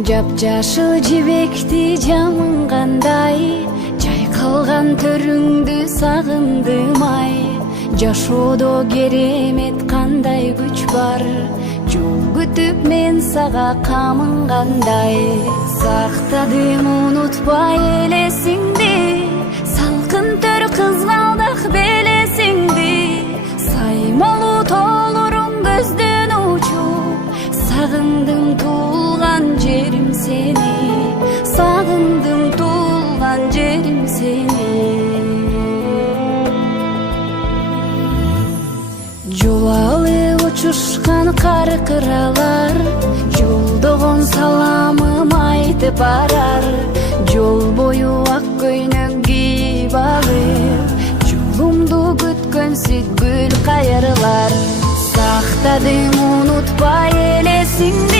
Жапжашыл жибекти жамынгандай, жайкалган төрүңдү сагындым ай. Жашоодо керемет кандай күч бар, жол күтүп мен сага камынгандай. Сактадым унутпай элесиңди, салкын төр кызгалдак белесиңди. Саймалуу тоолоруң көздөн учуп, сагындым туулган жерим сени, сагындым туулган жерим сени. Жолалы учушкан каркыралар, жолдогон саламым айтып барар. Жол бою ак көйнөк кийип алып, жолумду күткөн сүт гүл кайырлар. Сактадым унутпай элесиңди,